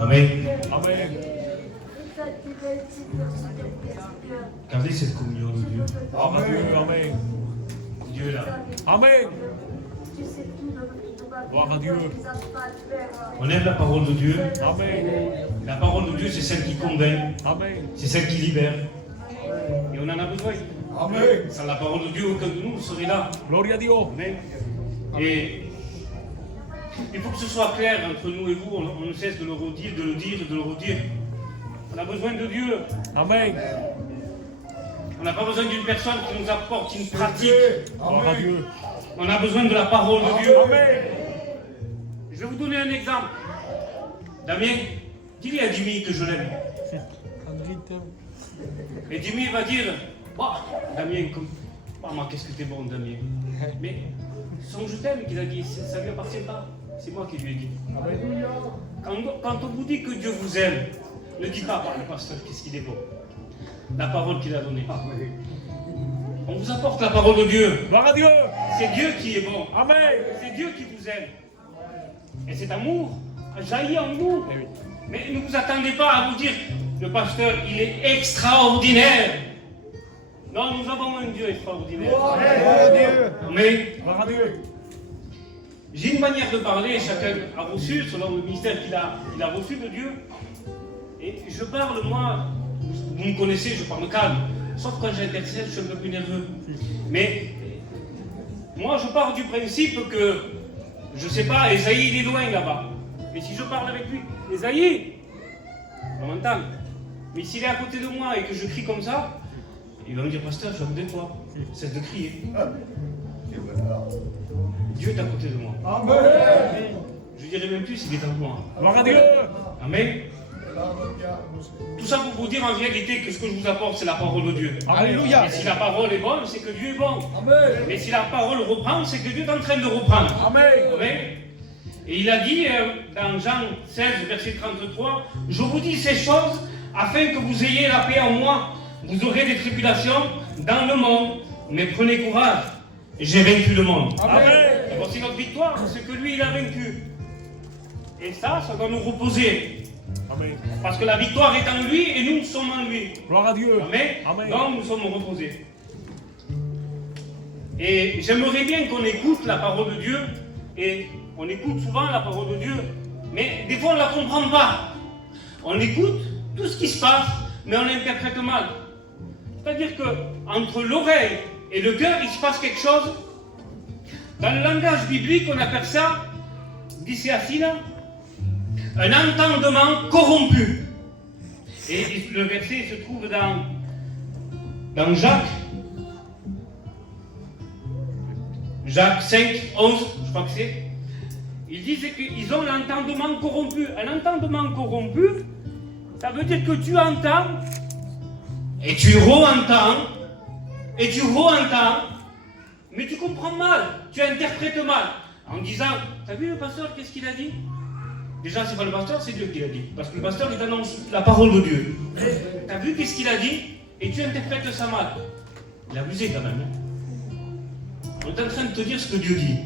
Amen. Amen. Gardez cette communion de Dieu. Amen. Amen. Dieu est là. Amen. Gloire à Dieu. On aime la parole de Dieu. Amen. La parole de Dieu, c'est celle qui convainc. Amen. C'est celle qui libère. Et on en a besoin. Amen. Sans la parole de Dieu, aucun de nous ne serait là. Gloria a Dio. Amen. Et il faut que ce soit clair entre nous et vous. On ne cesse de le redire, de le dire, de le redire. On a besoin de Dieu. Amen. On n'a pas besoin d'une personne qui nous apporte une pratique. Gloire à Dieu. On a besoin de la parole de Dieu. Amen. Je vais vous donner un exemple. Damien, dis-lui à Jimmy que je l'aime. Et Jimmy va dire, bah, Damien, maman, qu'est-ce que t'es bon, Damien. Mais son je t'aime qu'il a dit, ça ne lui appartient pas. C'est moi qui lui ai dit. Quand on vous dit que Dieu vous aime, ne dites pas, le pasteur, qu'est-ce qu'il est bon. La parole qu'il a donnée. On vous apporte la parole de Dieu. Gloire à Dieu. C'est Dieu qui est bon. Amen. C'est Dieu qui vous aime. Et cet amour jaillit en vous. Mais ne vous attendez pas à vous dire, le pasteur, il est extraordinaire. Non, nous avons un Dieu extraordinaire. Gloire à Dieu. Mais Gloire à Dieu. j'ai une manière de parler, chacun a reçu, selon le ministère qu'il a reçu de Dieu. Et je parle, moi, vous me connaissez, je parle calme. Sauf quand j'intercède, je suis un peu plus nerveux. Mais moi, je pars du principe que, je ne sais pas, Esaïe, il est loin là-bas. Et si je parle avec lui, Esaïe, on m'entend. Mais s'il est à côté de moi et que je crie comme ça, il va me dire, pasteur, je de toi. Cesse de crier. Dieu est à côté de moi. Amen. Je dirais même plus, il est en moi. Gloire à Dieu. Amen. Tout ça pour vous dire en réalité que ce que je vous apporte, c'est la parole de Dieu. Alléluia. Et si la parole est bonne, c'est que Dieu est bon. Amen. Mais si la parole reprend, c'est que Dieu est en train de reprendre. Amen. Amen. Et il a dit dans Jean 16, verset 33, « Je vous dis ces choses afin que vous ayez la paix en moi. Vous aurez des tribulations dans le monde, mais prenez courage. J'ai vaincu le monde. » Amen. Et voici notre victoire, c'est que lui, il a vaincu. Et ça doit nous reposer. Amen. Parce que la victoire est en lui et nous sommes en lui. Gloire à Dieu. Amen. Amen. Donc nous sommes reposés. Et j'aimerais bien qu'on écoute la parole de Dieu. Et on écoute souvent la parole de Dieu. Mais des fois on ne la comprend pas. On écoute tout ce qui se passe, mais on l'interprète mal. C'est-à-dire que entre l'oreille et le cœur, il se passe quelque chose. Dans le langage biblique, on appelle ça, dit Assina, un entendement corrompu. Et le verset se trouve dans Jacques 5, 11, je crois que c'est. Ils disent qu'ils ont l'entendement corrompu. Un entendement corrompu, ça veut dire que tu entends, et tu re-entends, et tu re-entends, mais tu comprends mal, tu interprètes mal. En disant, t'as vu le pasteur, qu'est-ce qu'il a dit? Déjà, c'est pas le pasteur, c'est Dieu qui l'a dit. Parce que le pasteur, il annonce la parole de Dieu. T'as vu qu'est-ce qu'il a dit? Et tu interprètes ça mal. Il a abusé quand même. On est en train de te dire ce que Dieu dit.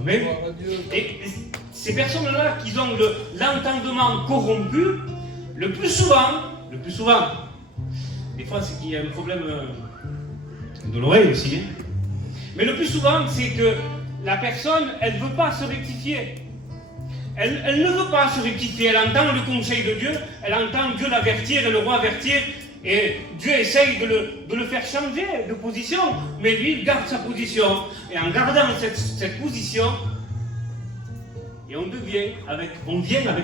Amen. Et ces personnes-là qui ont l'entendement corrompu, le plus souvent, des fois c'est qu'il y a un problème de l'oreille aussi, hein. Mais le plus souvent, c'est que la personne, elle ne veut pas se rectifier. Elle ne veut pas se rectifier, elle entend le conseil de Dieu, elle entend Dieu l'avertir et le roi avertir, et Dieu essaye de le faire changer de position, mais lui, il garde sa position. Et en gardant cette position, et on vient avec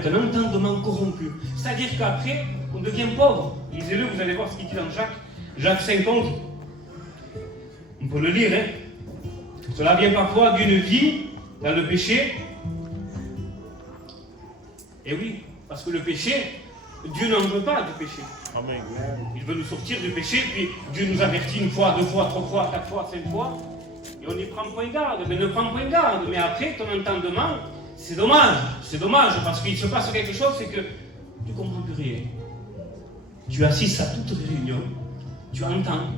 un entendement corrompu. C'est-à-dire qu'après, on devient pauvre. Lisez-le, vous allez voir ce qu'il dit dans Jacques 5, 11. On peut le lire, hein. Cela vient parfois d'une vie dans le péché. Et oui, parce que le péché, Dieu n'en veut pas du péché. Amen. Il veut nous sortir du péché, puis Dieu nous avertit une fois, deux fois, trois fois, quatre fois, cinq fois, et on n'y prend point garde. Mais ne prend point garde. Mais après, ton entendement, c'est dommage, parce qu'il se passe quelque chose, c'est que tu ne comprends plus rien. Tu assistes à toutes les réunions, tu entends,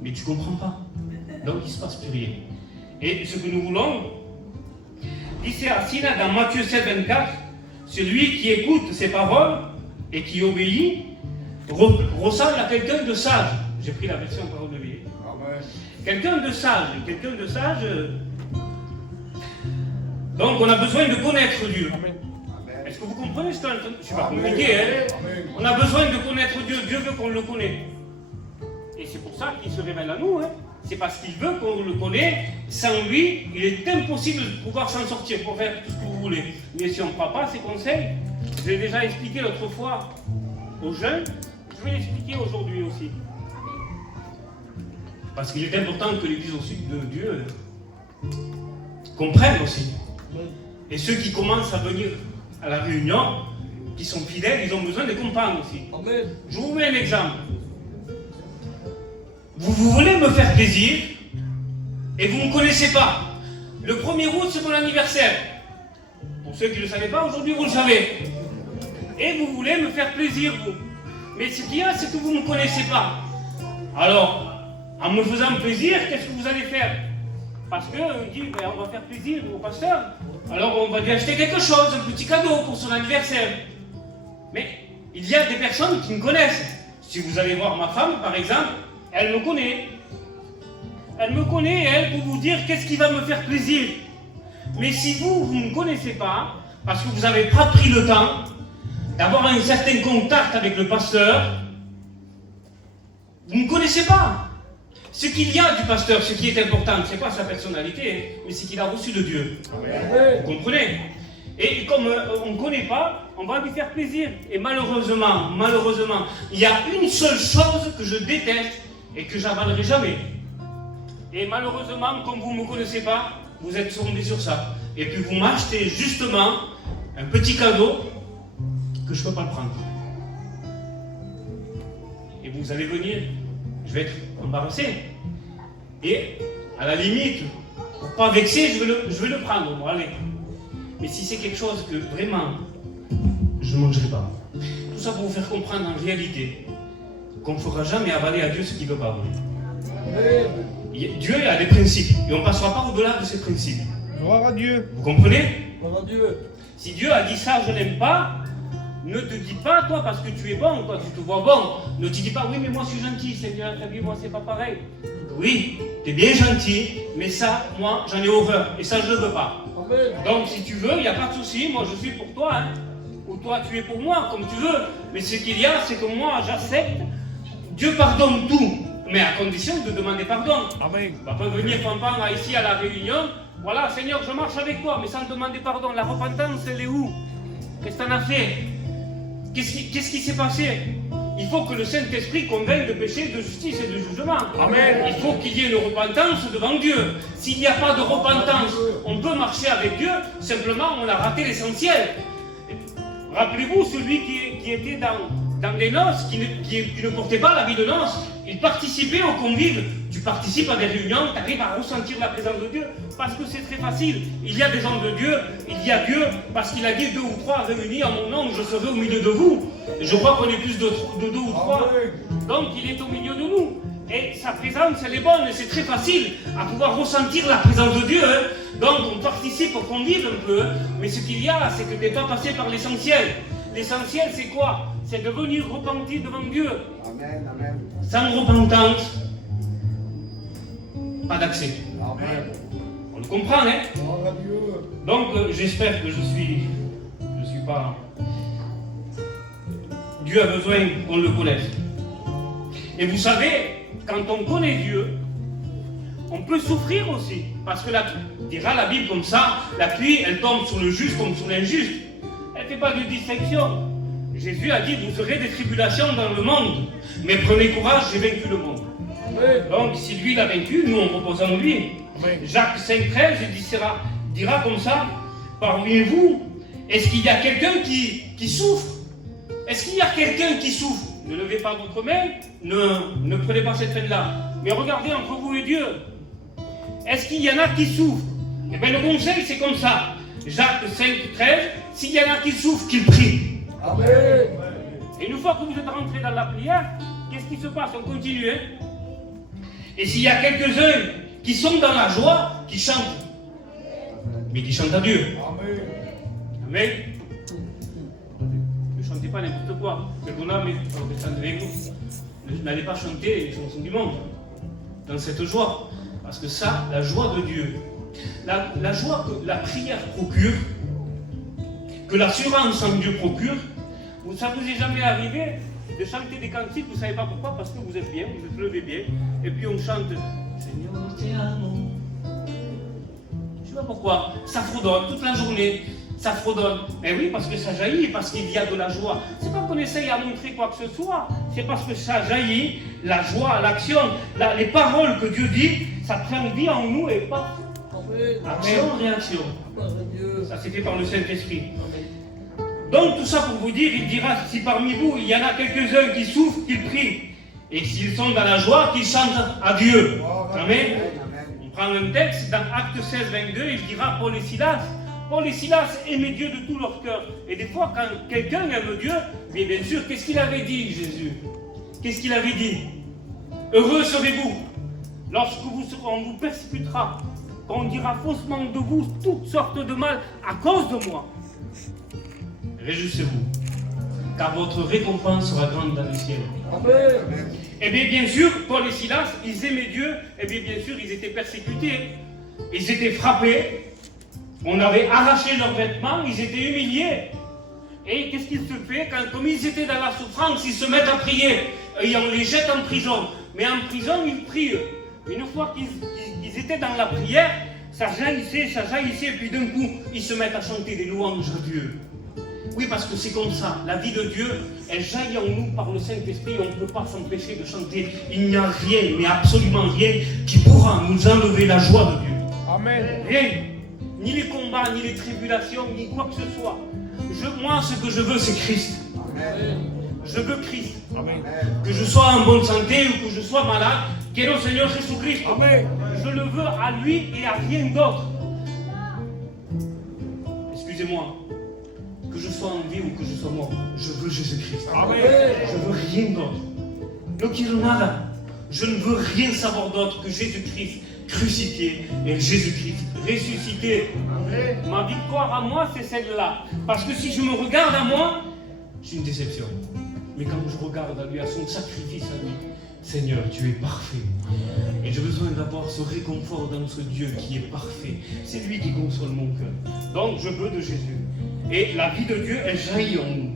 mais tu ne comprends pas. Donc il ne se passe plus rien. Et ce que nous voulons, dit c'est Assina dans Matthieu 7, 24, celui qui écoute ses paroles et qui obéit ressemble à quelqu'un de sage. J'ai pris la version parole de vie. Quelqu'un de sage. Donc on a besoin de connaître Dieu. Est-ce que vous comprenez ce que je ne suis pas compliqué, hein? On a besoin de connaître Dieu. Dieu veut qu'on le connaisse. Et c'est pour ça qu'il se révèle à nous. Hein? C'est parce qu'il veut qu'on le connaisse. Sans lui, il est impossible de pouvoir s'en sortir pour faire tout ce que vous voulez. Mais si on ne prend pas ses conseils, je l'ai déjà expliqué l'autre fois aux jeunes, je vais l'expliquer aujourd'hui aussi. Parce qu'il est important que l'Église aussi de Dieu comprenne aussi. Et ceux qui commencent à venir à la réunion, qui sont fidèles, ils ont besoin de comprendre aussi. Amen. Je vous mets un exemple. Vous voulez me faire plaisir et vous ne me connaissez pas. Le 1er août, c'est mon anniversaire. Pour ceux qui ne le savaient pas, aujourd'hui vous le savez. Et vous voulez me faire plaisir, vous. Mais ce qu'il y a, c'est que vous ne me connaissez pas. Alors, en me faisant plaisir, qu'est-ce que vous allez faire? Parce qu'on dit, ben, on va faire plaisir au pasteur. Alors on va lui acheter quelque chose, un petit cadeau pour son anniversaire. Mais il y a des personnes qui me connaissent. Si vous allez voir ma femme, par exemple, elle me connaît. Elle me connaît et elle peut vous dire qu'est-ce qui va me faire plaisir. Mais si vous ne me connaissez pas, parce que vous n'avez pas pris le temps d'avoir un certain contact avec le pasteur, vous ne me connaissez pas. Ce qu'il y a du pasteur, ce qui est important, ce n'est pas sa personnalité, mais c'est qu'il a reçu de Dieu. Amen. Vous comprenez? Et comme on ne connaît pas, on va lui faire plaisir. Et malheureusement, il y a une seule chose que je déteste et que j'avalerai jamais. Et malheureusement, comme vous ne me connaissez pas, vous êtes tombé sur ça. Et puis vous m'achetez justement un petit cadeau que je ne peux pas prendre. Et vous allez venir, je vais être embarrassé. Et à la limite, pour ne pas vexer, je vais le prendre. Bon, allez. Mais si c'est quelque chose que vraiment je ne mangerai pas, tout ça pour vous faire comprendre en réalité qu'on ne fera jamais avaler à Dieu ce qu'il ne veut pas avaler. Amen. Dieu a des principes et on ne passera pas au-delà de ces principes. Gloire à Dieu. Vous comprenez? Gloire à Dieu. Si Dieu a dit ça, je n'aime pas, ne te dis pas, toi, parce que tu es bon, toi, tu te vois bon, ne te dis pas, oui, mais moi, je suis gentil, Seigneur, t'as vu, moi, c'est pas pareil. Oui, tu es bien gentil, mais ça, moi, j'en ai horreur, et ça, je ne veux pas. Amen. Donc, si tu veux, il n'y a pas de souci, moi, je suis pour toi, hein. Ou toi, tu es pour moi, comme tu veux. Mais ce qu'il y a, c'est que moi, j'accepte. Dieu pardonne tout, mais à condition de demander pardon. Amen. On ne va pas venir pam-pam ici à la réunion. Voilà, Seigneur, je marche avec toi, mais sans demander pardon. La repentance, elle est où? Qu'est-ce que tu en as fait? Qu'est-ce qui s'est passé? Il faut que le Saint-Esprit convainque de péché, de justice et de jugement. Amen. Il faut qu'il y ait une repentance devant Dieu. S'il n'y a pas de repentance, on peut marcher avec Dieu, simplement on a raté l'essentiel. Rappelez-vous, celui qui était dans des noces, qui ne portait pas l'habit de noces, il participait aux convives. Tu participes à des réunions, tu arrives à ressentir la présence de Dieu, parce que c'est très facile. Il y a des gens de Dieu, il y a Dieu, parce qu'il a dit 2 ou 3 réunis en mon nom, je serai au milieu de vous. Et je crois qu'on est plus de 2 ou 3. Donc il est au milieu de nous. Et sa présence, elle est bonne, et c'est très facile à pouvoir ressentir la présence de Dieu. Hein. Donc on participe au convive un peu, hein. Mais ce qu'il y a, c'est que tu n'es pas passé par l'essentiel. L'essentiel, c'est quoi? C'est de venir repentir devant Dieu. Amen. Amen. Sans repentance, pas d'accès. Amen. On le comprend, hein? Gloire à Dieu. Donc j'espère que je suis pas... Dieu a besoin qu'on le connaisse. Et vous savez, quand on connaît Dieu, on peut souffrir aussi. Parce que dira la Bible comme ça, la pluie, elle tombe sur le juste comme sur l'injuste. Elle ne fait pas de distinction. Jésus a dit, vous aurez des tribulations dans le monde, mais prenez courage, j'ai vaincu le monde. Amen. Donc si lui l'a vaincu, nous on repose en lui. Amen. Jacques 5,13 dira comme ça, parmi vous, est-ce qu'il y a quelqu'un qui souffre? Est-ce qu'il y a quelqu'un qui souffre? Ne levez pas votre main, ne prenez pas cette peine-là. Mais regardez entre vous et Dieu. Est-ce qu'il y en a qui souffrent? Eh bien le conseil c'est comme ça. Jacques 5,13, s'il y en a qui souffrent, qu'ils prient. Amen. Et une fois que vous êtes rentré dans la prière, qu'est-ce qui se passe? On continue, hein? Et s'il y a quelques-uns qui sont dans la joie, qui chantent, mais qui chantent à Dieu. Amen. Amen. pas n'importe quoi. Perdona, mais n'allez pas chanter les chansons du monde dans cette joie. Parce que ça, la joie de Dieu, la joie que la prière procure, que l'assurance en Dieu procure, ça ne vous est jamais arrivé de chanter des cantiques, vous ne savez pas pourquoi, parce que vous êtes bien, vous êtes levé bien, et puis on chante Seigneur, te amo. Je ne sais pas pourquoi, ça fredonne toute la journée, ça fredonne. Mais oui, parce que ça jaillit, parce qu'il y a de la joie. C'est pas qu'on essaye à montrer quoi que ce soit, c'est parce que ça jaillit, la joie, l'action, les paroles que Dieu dit, ça prend vie en nous et pas action, réaction. Ça c'est fait par le Saint-Esprit. Donc tout ça pour vous dire, il dira, si parmi vous, il y en a quelques-uns qui souffrent, qu'ils prient. Et s'ils sont dans la joie, qu'ils chantent à Dieu. Amen. On prend un texte dans Actes 16, 22, il dira, Paul et Silas. Paul et Silas aimaient Dieu de tout leur cœur. Et des fois, quand quelqu'un aime Dieu, bien sûr, qu'est-ce qu'il avait dit, Jésus? Qu'est-ce qu'il avait dit? Heureux serez-vous lorsque on vous persécutera, qu'on dira faussement de vous toutes sortes de mal à cause de moi. Réjouissez-vous, car votre récompense sera grande dans le ciel. Amen. Eh bien sûr, Paul et Silas, ils aimaient Dieu, et bien sûr, ils étaient persécutés, ils étaient frappés, on avait arraché leurs vêtements, ils étaient humiliés. Et qu'est-ce qu'il se fait quand, comme ils étaient dans la souffrance, ils se mettent à prier, et on les jette en prison. Mais en prison, ils prient. Une fois qu'ils étaient dans la prière, ça jaillissait, et puis d'un coup, ils se mettent à chanter des louanges à Dieu. Oui, parce que c'est comme ça. La vie de Dieu, elle jaillit en nous par le Saint-Esprit. On ne peut pas s'empêcher de chanter. Il n'y a rien, mais absolument rien, qui pourra nous enlever la joie de Dieu. Amen. Rien. Ni les combats, ni les tribulations, ni quoi que ce soit. Moi, ce que je veux, c'est Christ. Amen. Je veux Christ. Amen. Que je sois en bonne santé ou que je sois malade, qu'est le Seigneur Jésus-Christ. Amen. Je le veux à lui et à rien d'autre. Excusez-moi. Que je sois en vie ou que je sois mort, je veux Jésus-Christ. Amen. Je veux rien d'autre. No quiero nada. Je ne veux rien savoir d'autre que Jésus-Christ crucifié et Jésus-Christ ressuscité. Amen. Ma victoire à moi, c'est celle-là. Parce que si je me regarde à moi, c'est une déception. Mais quand je regarde à lui, à son sacrifice à lui, Seigneur, tu es parfait. Et j'ai besoin d'avoir ce réconfort dans ce Dieu qui est parfait. C'est lui qui console mon cœur. Donc je veux de Jésus. Et la vie de Dieu, elle jaillit en nous.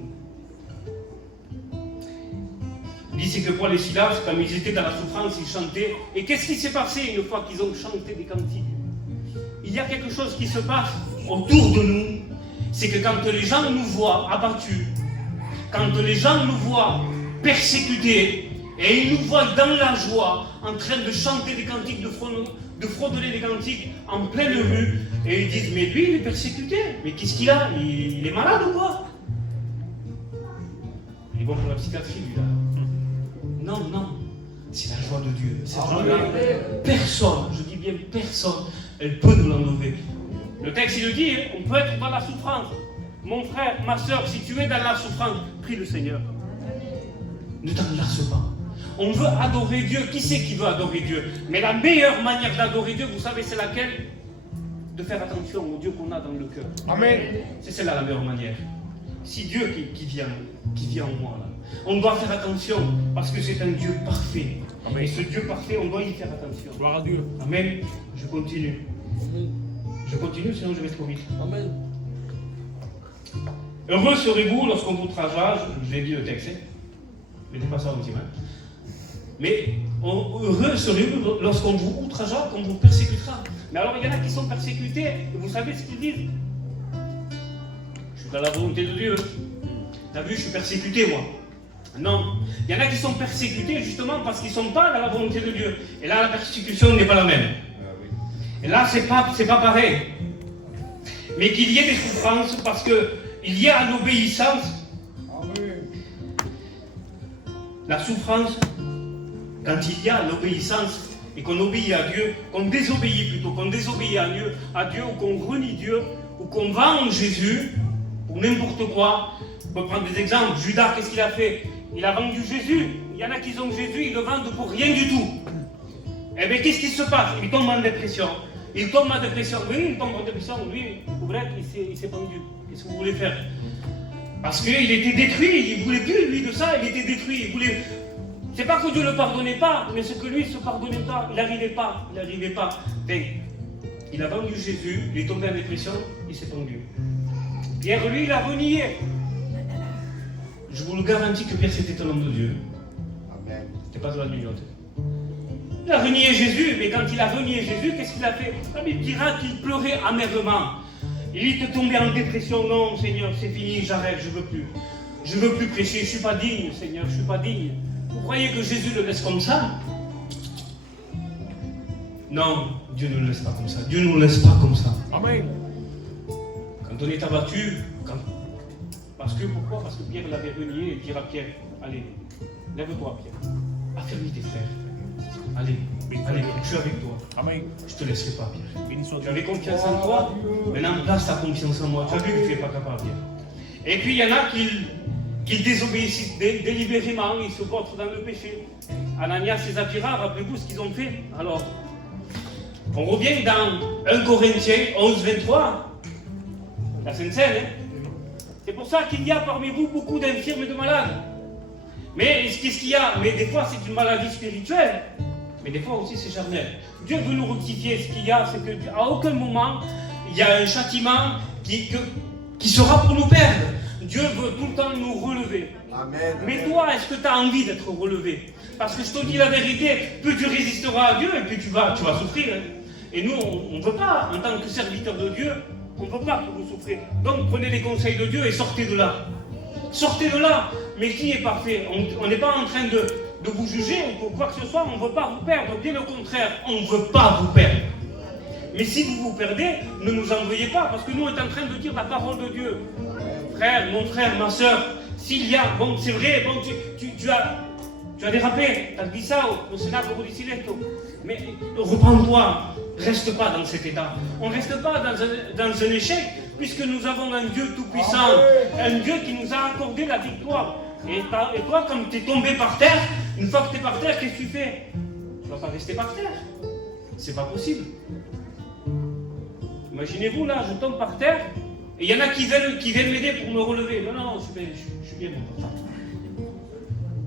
Il dit, c'est que Paul et Silas, quand ils étaient dans la souffrance, ils chantaient. Et qu'est-ce qui s'est passé une fois qu'ils ont chanté des cantiques? Il y a quelque chose qui se passe autour de nous. C'est que quand les gens nous voient abattus, quand les gens nous voient persécutés, et ils nous voient dans la joie, en train de chanter des cantiques, de fredonner des cantiques en pleine rue, et ils disent, mais lui, il est persécuté. Mais qu'est-ce qu'il a? Il est malade ou quoi? Il est bon pour la psychiatrie, lui, là. Non, non. C'est la joie de Dieu. Cette joie-là, personne, je dis bien personne, elle peut nous l'enlever. Le texte, il le dit, on peut être dans la souffrance. Mon frère, ma soeur, si tu es dans la souffrance, prie le Seigneur. Ne t'en lasse pas. On veut adorer Dieu. Qui c'est qui veut adorer Dieu? Mais la meilleure manière d'adorer Dieu, vous savez, c'est laquelle? De faire attention au Dieu qu'on a dans le cœur. Amen. C'est celle-là la meilleure manière. Si Dieu qui vient en moi, là, on doit faire attention parce que c'est un Dieu parfait. Amen. Et ce Dieu parfait, on doit y faire attention. Gloire à Dieu. Amen. Je continue. Je continue, sinon je vais trop vite. Amen. Heureux serez-vous lorsqu'on vous outragera, je l'ai dit le texte, mettez pas ça au petit mal. Mais heureux serez-vous lorsqu'on vous outragera, qu'on vous persécutera. Mais alors il y en a qui sont persécutés, et vous savez ce qu'ils disent? Je suis dans la volonté de Dieu. T'as vu, je suis persécuté moi. Non, il y en a qui sont persécutés justement parce qu'ils ne sont pas dans la volonté de Dieu. Et là, la persécution n'est pas la même. Et là, c'est pas pareil. Mais qu'il y ait des souffrances parce qu'il y a l'obéissance. La souffrance, quand il y a l'obéissance et qu'on obéit à Dieu, qu'on désobéit plutôt, qu'on désobéit à Dieu ou qu'on renie Dieu, ou qu'on va en Jésus, ou n'importe quoi. On peut prendre des exemples. Judas, qu'est-ce qu'il a fait? Il a vendu Jésus. Il y en a qui ont Jésus, ils le vendent pour rien du tout. Eh bien, qu'est-ce qui se passe? Il tombe en dépression. Il tombe en dépression. Oui, il tombe en dépression. Lui, il s'est vendu. Qu'est-ce que vous voulez faire? Parce qu'il était détruit, il ne voulait plus lui de ça, il était détruit. Il voulait... C'est pas que Dieu ne le pardonnait pas, mais c'est que lui ne se pardonnait pas, il n'arrivait pas. Ben, il a vendu Jésus, il est tombé en dépression, il s'est pendu. Pierre, lui, il a renié. Je vous le garantis que Pierre, c'était un homme de Dieu. Amen. C'était pas de la nuyote. Il a renié Jésus, mais quand il a renié Jésus, qu'est-ce qu'il a fait? La Bible dira qu'il pleurait amèrement. Il était tombé en dépression. Non, Seigneur, c'est fini, j'arrête, je veux plus. Je veux plus prêcher, je suis pas digne, Seigneur, je suis pas digne. Vous croyez que Jésus le laisse comme ça? Non, Dieu ne le laisse pas comme ça. Dieu ne nous laisse pas comme ça. Amen. Quand on est abattu, pourquoi? Parce que Pierre l'avait renié et dira à Pierre, allez, lève-toi Pierre, affermis tes frères. Allez, je suis avec toi. Amen. Je te laisserai pas Pierre. Béni soit Tu Dieu. avais confiance en toi, maintenant place ta confiance en moi. Tu as vu que tu n'es pas capable Pierre. Et puis il y en a qui désobéissent délibérément, ils se portent dans le péché. Ananias et Saphira, rappelez-vous ce qu'ils ont fait. Alors, on revient dans 1 Corinthiens 11, 23. La Sainte Seine, hein? C'est pour ça qu'il y a parmi vous beaucoup d'infirmes et de malades. Mais qu'est-ce qu'il y a? Mais des fois c'est une maladie spirituelle, mais des fois aussi c'est charnel. Dieu veut nous rectifier. Ce qu'il y a, c'est qu'à aucun moment il y a un châtiment qui sera pour nous perdre. Dieu veut tout le temps nous relever. Amen. Mais toi, est-ce que tu as envie d'être relevé? Parce que je te dis la vérité, plus tu résisteras à Dieu, et plus tu vas souffrir. Hein. Et nous, on ne veut pas, en tant que serviteur de Dieu, on ne veut pas que vous souffrez. Donc prenez les conseils de Dieu et sortez de là. Sortez de là. Mais qui est parfait? On n'est pas en train de vous juger ou quoi que ce soit, on ne veut pas vous perdre. Bien au contraire, on ne veut pas vous perdre. Mais si vous vous perdez, ne nous en veuillez pas, parce que nous, on est en train de dire la parole de Dieu. Frère, mon frère, ma soeur, s'il y a, bon, c'est vrai, bon, tu as dérapé, tu as dit ça au Sénat pour Sileto. Mais reprends-toi, reste pas dans cet état. On ne reste pas dans un échec, puisque nous avons un Dieu tout-puissant, un Dieu qui nous a accordé la victoire. Et toi, quand tu es tombé par terre, une fois que tu es par terre, qu'est-ce que tu fais? Tu ne vas pas rester par terre. C'est pas possible. Imaginez-vous, là, je tombe par terre, et il y en a qui viennent m'aider pour me relever. Non, je suis bien, mon papa.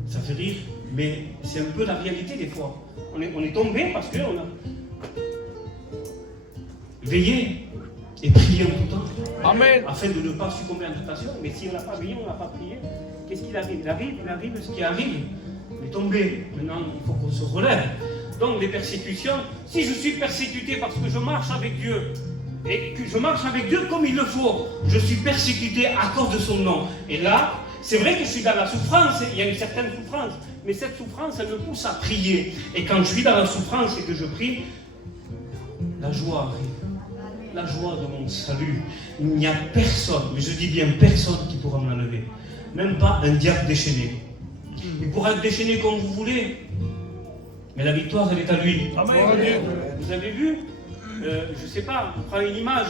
Ça fait rire, mais c'est un peu la réalité des fois. On est tombé parce qu'on a veillé et prié en tout temps. Amen. Afin de ne pas succomber en tentation. Mais si on n'a pas veillé, on n'a pas prié, qu'est-ce qu'il arrive? Il arrive ce qui arrive. On est tombé. Maintenant, il faut qu'on se relève. Donc, les persécutions, si je suis persécuté parce que je marche avec Dieu, et que je marche avec Dieu comme il le faut, je suis persécuté à cause de son nom. Et là, c'est vrai que je suis dans la souffrance, il y a une certaine souffrance, mais cette souffrance, elle me pousse à prier. Et quand je suis dans la souffrance et que je prie, la joie arrive. La joie de mon salut. Il n'y a personne, mais je dis bien personne qui pourra me l'enlever. Même pas un diable déchaîné. Il pourra être déchaîné comme vous voulez, mais la victoire, elle est à lui. Amen. Vous avez vu, je ne sais pas, on prend une image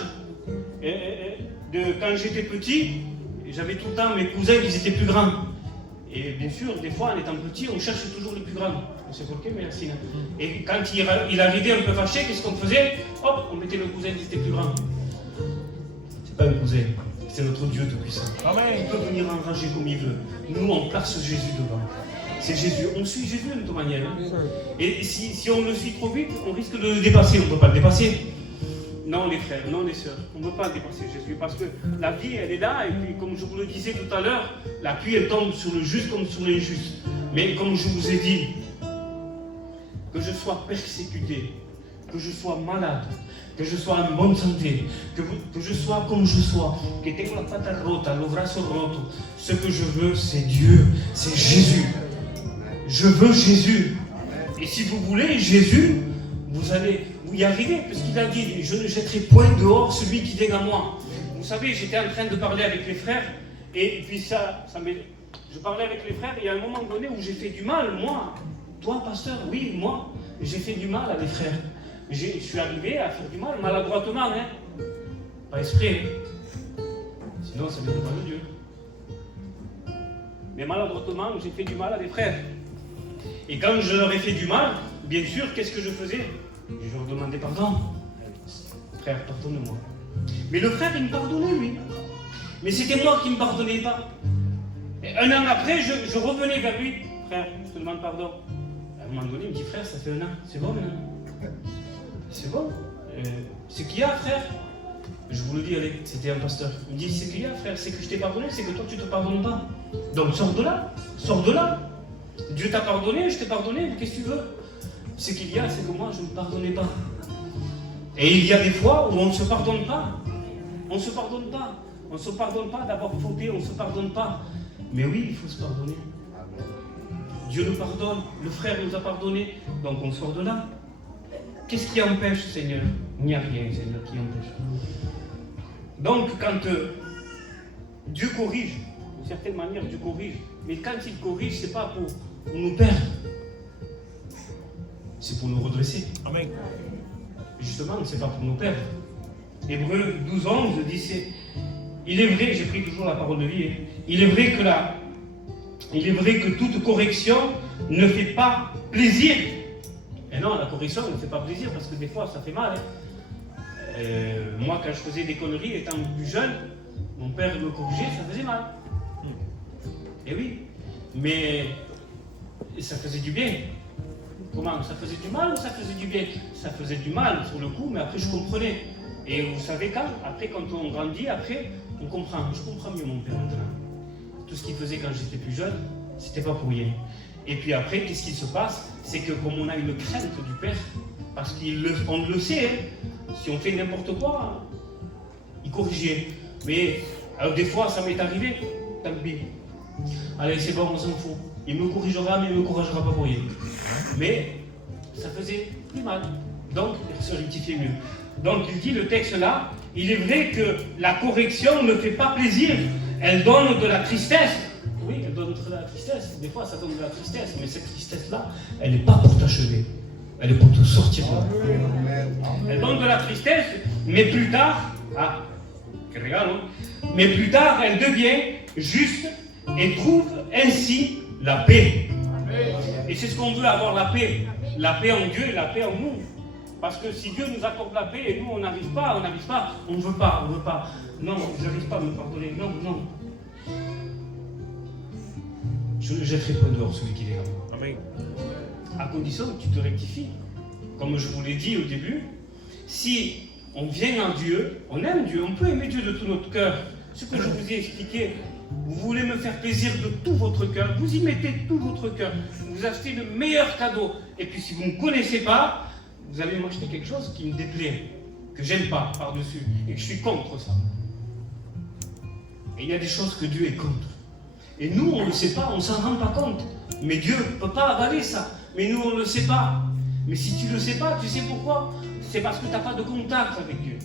de quand j'étais petit, j'avais tout le temps mes cousins qui étaient plus grands. Et bien sûr, des fois, en étant petit, on cherche toujours les plus grands. On sait pourquoi, mais merci. Et quand il arrivait un peu fâché, qu'est-ce qu'on faisait? Hop, on mettait le cousin qui était plus grand. C'est pas un cousin, c'est notre Dieu tout-puissant. Amen. Il peut venir enrager comme il veut. Nous, on place Jésus devant. C'est Jésus. On suit Jésus de toute manière. Et si on le suit trop vite, on risque de le dépasser. On ne peut pas le dépasser. Non, les frères, non, les sœurs. On ne peut pas dépasser Jésus. Parce que la vie, elle est là. Et puis, comme je vous le disais tout à l'heure, la pluie, elle tombe sur le juste comme sur l'injuste. Mais comme je vous ai dit, que je sois persécuté, que je sois malade, que je sois en bonne santé, que je sois comme je sois, que tengo la pata rota, le brazo roto, ce que je veux, c'est Dieu, c'est Jésus. Je veux Jésus. Et si vous voulez Jésus, vous allez y arriver, parce qu'il a dit, je ne jetterai point dehors celui qui vient à moi. Vous savez, j'étais en train de parler avec les frères, et puis je parlais avec les frères, et il y a un moment donné où j'ai fait du mal, moi. Toi, pasteur, oui, moi, j'ai fait du mal à des frères. Je suis arrivé à faire du mal, maladroitement, hein. Pas exprès. Sinon, ça ne vient pas de Dieu. Mais maladroitement, j'ai fait du mal à des frères. Et quand je leur ai fait du mal, bien sûr, qu'est-ce que je faisais? Je leur demandais pardon. Frère, pardonne-moi. Mais le frère, il me pardonnait, lui. Mais c'était moi qui ne me pardonnais pas. Et un an après, je revenais vers lui. Frère, je te demande pardon. À un moment donné, il me dit, frère, ça fait un an. C'est bon maintenant? C'est bon. Ce qu'il y a, frère, je vous le dis, allez, c'était un pasteur. Il me dit, ce qu'il y a, frère, c'est que je t'ai pardonné, c'est que toi, tu ne te pardonnes pas. Donc, sors de là. Sors de là. Dieu t'a pardonné, je t'ai pardonné, qu'est-ce que tu veux? Ce qu'il y a, c'est que moi, je ne pardonnais pas. Et il y a des fois où on ne se pardonne pas. On ne se pardonne pas. On ne se pardonne pas d'avoir fauté, on ne se pardonne pas. Mais oui, il faut se pardonner. Dieu nous pardonne, le frère nous a pardonné, donc on sort de là. Qu'est-ce qui empêche, Seigneur? Il n'y a rien, Seigneur, qui empêche. Donc, quand Dieu corrige, d'une certaine manière, Dieu corrige, mais quand il corrige, ce n'est pas pour nous perdre, c'est pour nous redresser. Amen. Justement, ce n'est pas pour nous perdre. Hébreux 12, 11 dit, il est vrai, j'ai pris toujours la parole de vie, il est vrai que toute correction ne fait pas plaisir. Et non, la correction ne fait pas plaisir parce que des fois ça fait mal. Moi, quand je faisais des conneries, étant plus jeune, mon père me corrigeait, ça faisait mal. Et oui, mais ça faisait du bien. Comment? Ça faisait du mal ou ça faisait du bien? Ça faisait du mal sur le coup, mais après je comprenais. Et vous savez quand? Après, quand on grandit, après, on comprend. Je comprends mieux mon père maintenant. Tout ce qu'il faisait quand j'étais plus jeune, c'était pas pour rien. Et puis après, qu'est-ce qui se passe? C'est que comme on a une crainte du Père, parce qu'on le sait, hein, si on fait n'importe quoi, il corrigeait. Mais alors des fois, ça m'est arrivé, tant pis. Allez, c'est bon, on s'en fout. Il me corrigera, mais il ne me corrigera pas pour rien. Mais ça faisait plus mal. Donc, il se rectifiait mieux. Donc, il dit le texte là, il est vrai que la correction ne fait pas plaisir. Elle donne de la tristesse. Oui, elle donne de la tristesse. Des fois, ça donne de la tristesse. Mais cette tristesse-là, elle n'est pas pour t'achever. Elle est pour te sortir de là. Elle donne de la tristesse, mais plus tard, mais plus tard, elle devient juste et trouve ainsi la paix. Et c'est ce qu'on veut, avoir la paix. La paix en Dieu et la paix en nous. Parce que si Dieu nous accorde la paix et nous on n'arrive pas, on ne veut pas. Non, je n'arrive pas à me pardonner. Non. Je ne jetterai pas dehors celui qui est là. Amen. À condition que tu te rectifies. Comme je vous l'ai dit au début, si on vient en Dieu, on aime Dieu, on peut aimer Dieu de tout notre cœur. Ce que je vous ai expliqué, vous voulez me faire plaisir de tout votre cœur, vous y mettez tout votre cœur, vous achetez le meilleur cadeau. Et puis si vous ne me connaissez pas, vous allez m'acheter quelque chose qui me déplaît, que j'aime pas par-dessus, et que je suis contre ça. Et il y a des choses que Dieu est contre. Et nous, on ne le sait pas, on ne s'en rend pas compte. Mais Dieu ne peut pas avaler ça. Mais nous, on ne le sait pas. Mais si tu ne le sais pas, tu sais pourquoi? C'est parce que tu n'as pas de contact avec Dieu.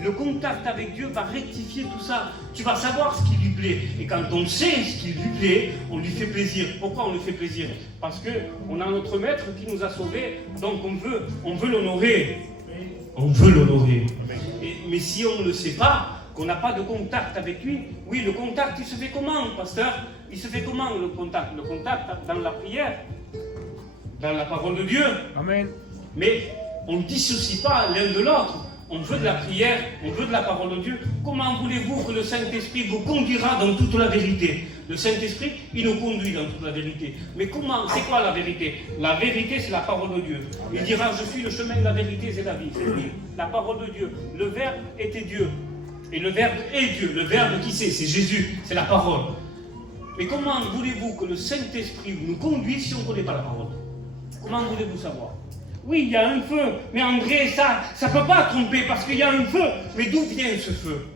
Le contact avec Dieu va rectifier tout ça. Tu vas savoir ce qui lui plaît. Et quand on sait ce qui lui plaît, on lui fait plaisir. Pourquoi on lui fait plaisir? Parce qu'on a notre maître qui nous a sauvés, donc on veut l'honorer. On veut l'honorer. Mais si on ne le sait pas, qu'on n'a pas de contact avec lui, oui, le contact, il se fait comment, pasteur? Il se fait comment, le contact? Le contact dans la prière, dans la parole de Dieu. Amen. Mais on ne dissocie pas l'un de l'autre. On veut de la prière, on veut de la parole de Dieu. Comment voulez-vous que le Saint-Esprit vous conduira dans toute la vérité? Le Saint-Esprit, il nous conduit dans toute la vérité. Mais comment? C'est quoi la vérité? La vérité, c'est la parole de Dieu. Il dira, je suis le chemin de la vérité, c'est la vie. C'est lui. La parole de Dieu. Le Verbe était Dieu. Et le Verbe est Dieu. Le Verbe, qui c'est? C'est Jésus. C'est la parole. Mais comment voulez-vous que le Saint-Esprit nous conduise si on ne connaît pas la parole? Comment voulez-vous savoir? Oui, il y a un feu, mais André, ça ne peut pas tromper parce qu'il y a un feu. Mais d'où vient ce feu?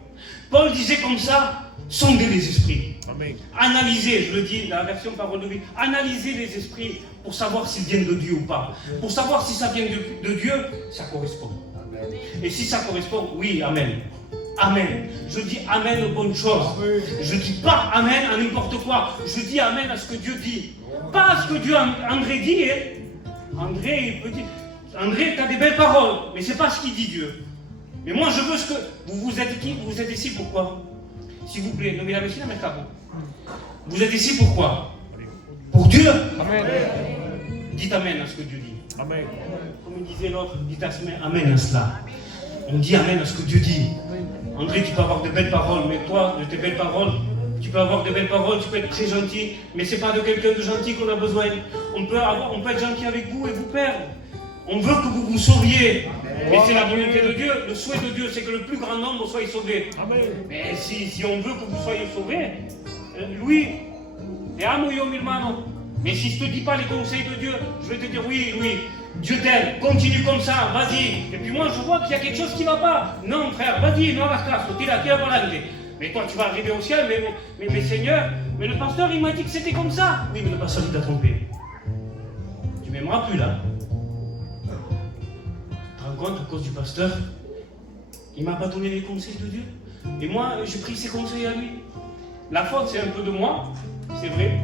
Paul disait comme ça, sondez les esprits. Amen. Analysez, je le dis, la version parole de vie, analysez les esprits pour savoir s'ils viennent de Dieu ou pas. Pour savoir si ça vient de Dieu, ça correspond. Amen. Et si ça correspond, oui, amen. Amen. Je dis amen aux bonnes choses. Je ne dis pas amen à n'importe quoi. Je dis amen à ce que Dieu dit. Pas à ce que Dieu, André dit. André, il peut dire, André, tu as des belles paroles, mais ce n'est pas ce qu'il dit Dieu. Mais moi, je veux ce que... Vous êtes qui? Vous êtes ici pourquoi? S'il vous plaît, nommez la médecine à mes cadeaux. Vous êtes ici pourquoi? Pour Dieu. Amen. Dites amen à ce que Dieu dit. Amen. Comme disait l'autre, dites amen à cela. On dit amen à ce que Dieu dit. André, tu peux avoir de belles paroles, mais toi, de tes belles paroles, Tu peux avoir de belles paroles, tu peux être très gentil, mais c'est pas de quelqu'un de gentil qu'on a besoin. On peut être gentil avec vous et vous perdre. On veut que vous vous sauviez. Mais c'est la volonté de Dieu. Le souhait de Dieu, c'est que le plus grand nombre soit sauvé. Amen. Mais si on veut que vous soyez sauvés, Louis, te amo yo mi hermano. Mais si je ne te dis pas les conseils de Dieu, je vais te dire oui, Dieu t'aime, continue comme ça, vas-y. Et puis moi, je vois qu'il y a quelque chose qui ne va pas. Non, frère, vas-y, no hagas caso, tira pour l'aller. Mais toi, tu vas arriver au ciel, mais Seigneur, mais le pasteur, il m'a dit que c'était comme ça. Oui, mais le pasteur, il t'a trompé. Tu ne m'aimeras plus là. Tu te rends compte, à cause du pasteur, il ne m'a pas donné les conseils de Dieu. Et moi, j'ai pris ses conseils à lui. La faute, c'est un peu de moi, c'est vrai.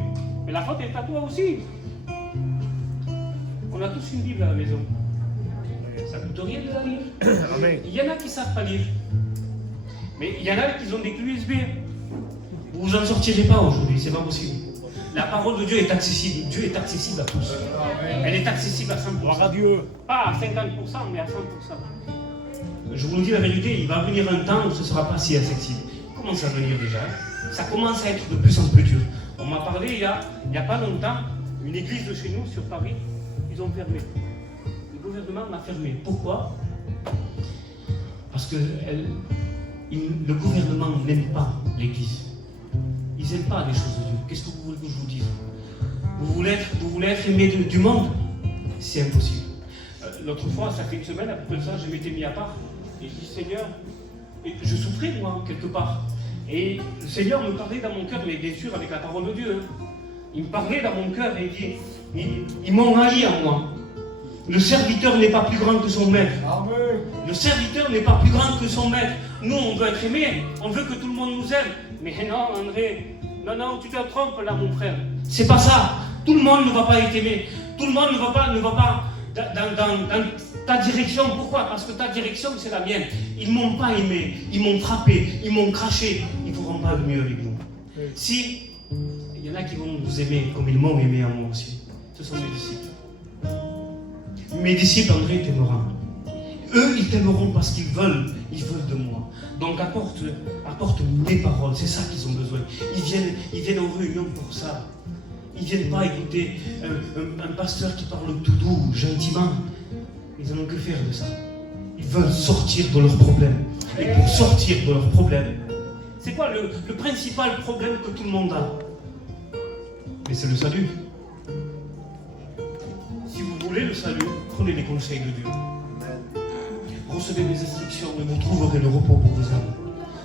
Mais la faute est à toi aussi. On a tous une Bible à la maison. Ça ne coûte rien de la lire. Amen. Il y en a qui ne savent pas lire. Mais il y en a qui ont des clés USB. Vous vous en sortirez pas aujourd'hui, c'est pas possible. La parole de Dieu est accessible. Dieu est accessible à tous. Elle est accessible à 100%. Gloire à Dieu. Pas à 50%, mais à 100%. Je vous le dis la vérité, il va venir un temps où ce ne sera pas si accessible. Il commence à venir déjà. Ça commence à être de plus en plus dur. On m'a parlé il n'y a pas longtemps, une église de chez nous, sur Paris, ils ont fermé. Le gouvernement l'a fermé. Pourquoi? Parce que le gouvernement n'aime pas l'église. Ils n'aiment pas les choses de Dieu. Qu'est-ce que vous voulez que je vous dise? Vous voulez être aimé du monde? C'est impossible. L'autre fois, ça fait une semaine, à peu près ça, je m'étais mis à part. Et je dis, Seigneur, et je souffrais moi, quelque part. Et le Seigneur me parlait dans mon cœur, mais bien sûr avec la parole de Dieu. Il me parlait dans mon cœur et il dit, ils m'ont haï en moi. Le serviteur n'est pas plus grand que son maître. Amen. Le serviteur n'est pas plus grand que son maître. Nous, on veut être aimé, on veut que tout le monde nous aime. Mais non, André, non, tu te trompes là, mon frère. C'est pas ça. Tout le monde ne va pas être aimé. Tout le monde ne va pas dans ta direction. Pourquoi? Parce que ta direction, c'est la mienne. Ils ne m'ont pas aimé, ils m'ont frappé, ils m'ont craché. Ils ne feront pas le mieux avec vous. Si il y en a qui vont vous aimer comme ils m'ont aimé à moi aussi, ce sont mes disciples. Mes disciples, André, t'aimeront. Eux, ils t'aimeront parce qu'ils veulent de moi. Donc apporte mes paroles, c'est ça qu'ils ont besoin. Ils viennent aux réunions pour ça. Ils ne viennent pas écouter un pasteur qui parle tout doux, gentiment. Ils n'en ont que faire de ça. Ils veulent sortir de leurs problèmes. Et pour sortir de leurs problèmes, c'est quoi le principal problème que tout le monde a? Mais c'est le salut. Si vous voulez le salut, prenez les conseils de Dieu. Recevez mes instructions et vous trouverez le repos pour vos âmes.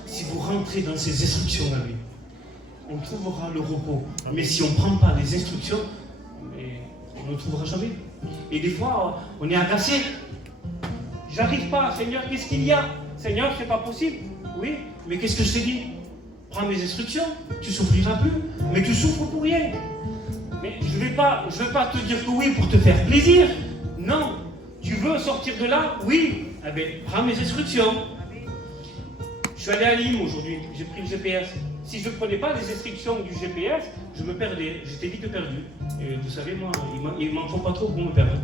Si vous rentrez dans ces instructions à lui, on trouvera le repos. Mais si on ne prend pas les instructions, on ne trouvera jamais. Et des fois, on est agacé. J'arrive pas, Seigneur, qu'est-ce qu'il y a? Seigneur, c'est pas possible. Oui, mais qu'est-ce que je t'ai dit? Prends mes instructions, tu souffriras plus. Mais tu souffres pour rien. Mais je vais pas te dire que oui pour te faire plaisir. Non. Tu veux sortir de là? Oui. Eh bien, prends mes instructions. Je suis allé à Lille aujourd'hui, j'ai pris le GPS. Si je ne prenais pas les instructions du GPS, je me perdais, j'étais vite perdu. Et vous savez, moi, il m'en faut pas trop pour me perdre.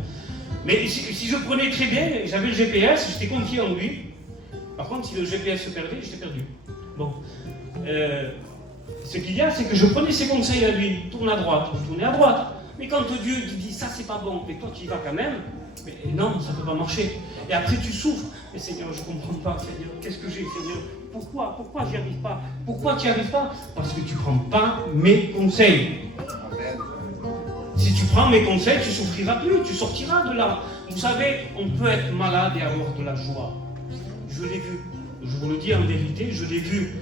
Mais si je prenais très bien, j'avais le GPS, j'étais confié en lui. Par contre, si le GPS se perdait, j'étais perdu. Bon. Ce qu'il y a, c'est que je prenais ses conseils à lui. Tourne à droite, je tournais à droite. Mais quand Dieu te dit ça, c'est pas bon, et toi tu y vas quand même, mais non, ça ne peut pas marcher. Et après tu souffres. Mais Seigneur, je ne comprends pas, Seigneur, qu'est-ce que j'ai, Seigneur? Pourquoi j'y arrive pas? Pourquoi tu n'y arrives pas? Parce que tu ne prends pas mes conseils. Amen. Si tu prends mes conseils, tu ne souffriras plus, tu sortiras de là. Vous savez, on peut être malade et avoir de la joie. Je l'ai vu. Je vous le dis en vérité, je l'ai vu.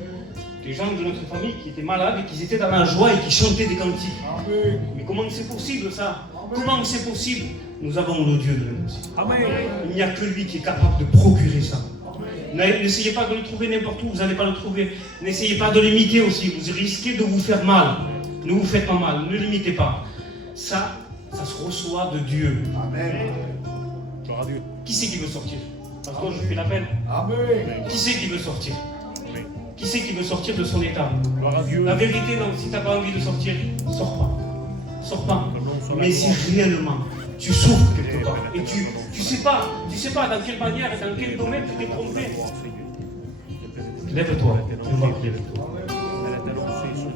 Des gens de notre famille qui étaient malades et qui étaient dans la joie et qui chantaient des cantiques. Amen. Mais comment c'est possible ça? Comment c'est possible? Nous avons le Dieu de l'impossible. Amen. Il n'y a que lui qui est capable de procurer ça. N'essayez pas de le trouver n'importe où, vous n'allez pas le trouver. N'essayez pas de l'imiter aussi, vous risquez de vous faire mal. Ne vous faites pas mal, ne l'imitez pas. Ça se reçoit de Dieu. Amen. Gloire à Dieu. Qui c'est qui veut sortir? Parce que je fais l'appel. Amen. Qui c'est qui veut sortir? Amen. Qui c'est qui veut sortir de son état? Gloire à Dieu. La vérité, non, si tu n'as pas envie de sortir, sors pas. Sors pas. Mais si réellement tu souffres quelque part et tu sais pas dans quelle manière et dans quel domaine tu t'es trompé, lève-toi. Lève-toi. Elle est annoncée sur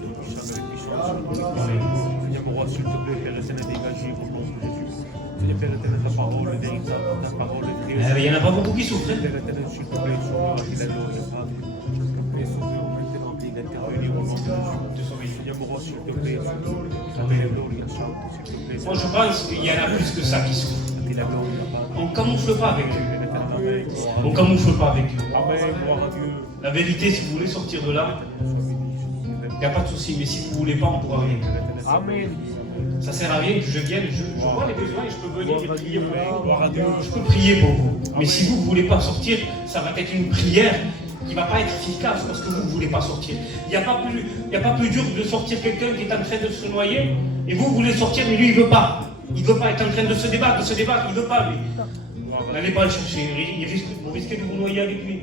Seigneur mon roi, s'il te plaît, Père éternel, dégagez au nom de Jésus. Seigneur Père éternel, ta parole est véritable, ta parole est vraie. Il n'y en a pas beaucoup qui souffrent. Père éternel, s'il te plaît, sauve-le, qu'il a gloire, Padre. S'il te plaît, sauve-le maintenant, qu'il intervenir au nom de Jésus. Seigneur mon roi, s'il te plaît, sauve-le. Amen. Gloria, chante, s'il te plaît. Moi, je pense qu'il y en a plus que ça qui souffrent. Qu'il a gloire, Padre. On ne camoufle pas avec eux. Père éternel, amen. On ne camoufle pas avec eux. Amen, gloire à Dieu. La vérité, si vous voulez sortir de là, il n'y a pas de souci. Mais si vous ne voulez pas, on ne pourra rien. Amen. Ça ne sert à rien que je vienne. Je vois les besoins et je peux venir et prier pour vous. Gloire à Dieu. Je peux prier pour vous. Mais si vous ne voulez pas sortir, ça va être une prière qui ne va pas être efficace parce que vous ne voulez pas sortir. Il n'y a pas plus dur de sortir quelqu'un qui est en train de se noyer et vous voulez sortir, mais lui, il ne veut pas. Il ne veut pas être en train de se débattre, il ne veut pas, lui. N'allez pas le chercher, vous risquez de vous noyer avec lui.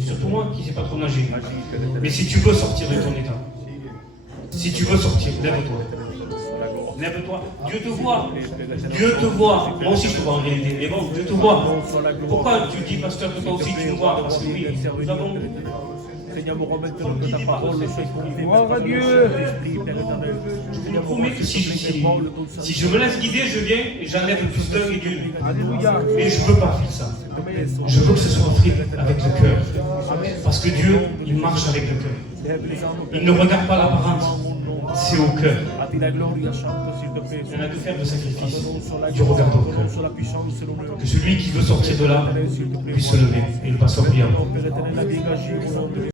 Surtout moi qui ne sais pas trop nager. Mais si tu veux sortir de ton état, si tu veux sortir, lève-toi. Lève-toi. Dieu te voit. Dieu te voit. Moi aussi je te vois en réalité. Mais bon, Dieu te voit. Pourquoi tu dis, pasteur, que toi aussi tu nous vois? Parce que oui, nous avons... Seigneur, mon remettre de ta parole, Gloire à Dieu. Je vous promets que si je me laisse guider, je viens et j'enlève plus d'un et d'une. Alléluia. Mais je ne veux pas faire ça. Je veux que ce soit fait avec le cœur. Parce que Dieu, il marche avec le cœur. Il ne regarde pas l'apparence. C'est au cœur. Il On a que faire de sacrifice. Dieu regarde au cœur. Que celui qui veut sortir de là puisse se lever et il passe au prière.